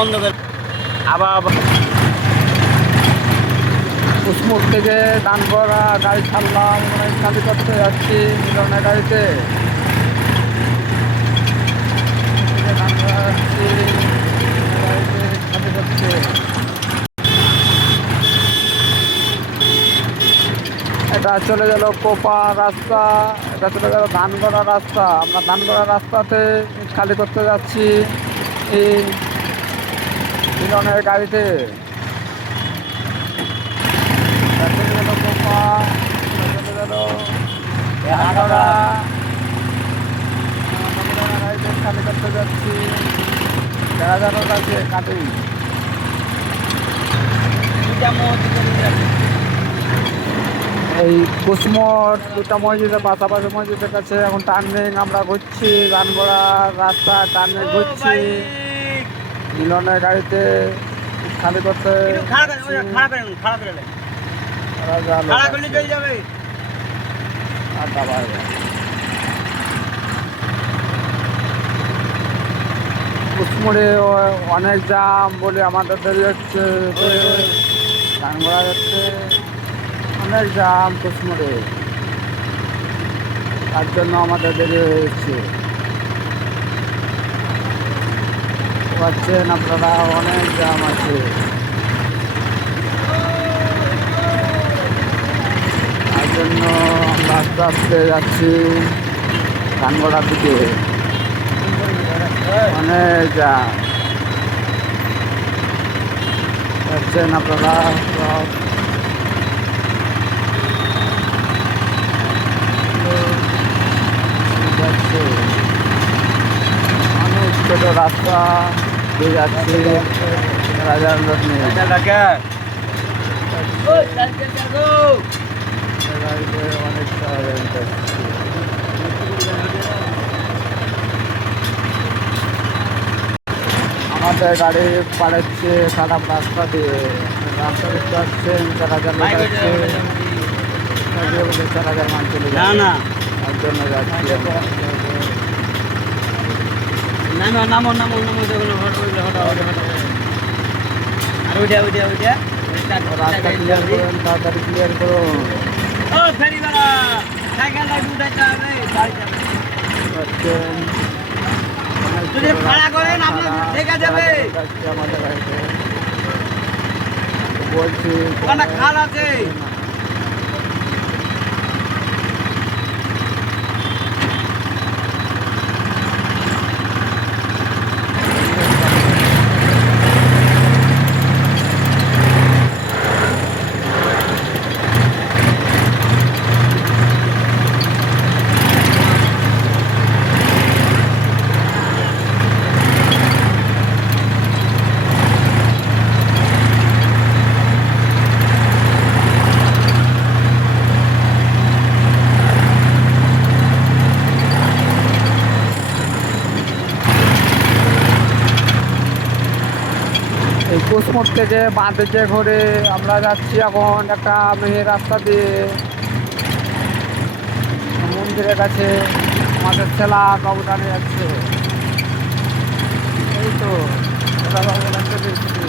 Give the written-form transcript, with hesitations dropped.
বন্ধ করে আবার কুসমুর থেকে ডানগড়া গাড়ি ছাড়লাম, খালি করতে যাচ্ছি মিলনের গাড়িতে। ডানগড়া যাচ্ছি গাড়িতে খালি করতে। এটা চলে গেল কোপা রাস্তা, এটা চলে গেল ধানগড়া রাস্তা। আমরা ধানগড়া রাস্তাতে খালি করতে যাচ্ছি এই মিলনের গাড়িতে। চলে গেল কোপা, চলে গেল ধানগড়া গাড়িতে খালি করতে যাচ্ছি। দেখা যানো কাছে কাটি এই কুসমোর দুটা মসজিদের পাশাপাশি মসজিদের কাছে এখন টার্নিং আমরা ঘুরছি, রানগড়া রাস্তা টার্নিং ঘুরছি মিলনের গাড়িতে খালি করতে। কুসমোরে অনেক জাম বলে আমাদের দেরি হচ্ছে, রানগড়া যাচ্ছে অনেক জাম কুসমোরে, তার জন্য আমাদের দেরি হয়েছে। পাচ্ছেন আপনারা অনেক জাম আছে, তার জন্য আমরা আস্তে আস্তে যাচ্ছি ধানগড়ার দিকে। অনেক জাম পাচ্ছেন আপনারা সব। অনেক ছোট রাস্তা দিয়ে যাচ্ছি রাজার রোড নিয়ে। আমাদের গাড়ি পাড়াচ্ছে খারাপ রাস্তা দিয়ে, রাস্তা দেখতে পাচ্ছেন 4,000 লোক যাচ্ছে, 4,000 মান চলে যায় না, তার জন্য যাচ্ছি। নামো নামো নামো নামো, আর ওইটা ওইটা ওইটা রাস্তা ক্লিয়ার করুন, তাড়াতাড়ি ক্লিয়ার করুন। ও ফেরিওয়ালা সাইকেল লাইট উঠাইতে হবে, গাড়ি যাবে। যদি ভাড়া করেন আপনার দেখা যাবে। আমাদের গাড়িতে বলছি ওখানে খাল আছে। এই কুসমোর থেকে বাঁ দিকে ঘুরে আমরা যাচ্ছি এখন একটা মেহের রাস্তা দিয়ে মন্দিরের কাছে। আমাদের ছেলা বাবুটানে যাচ্ছে, এই তো বাবুটানে দেখছি।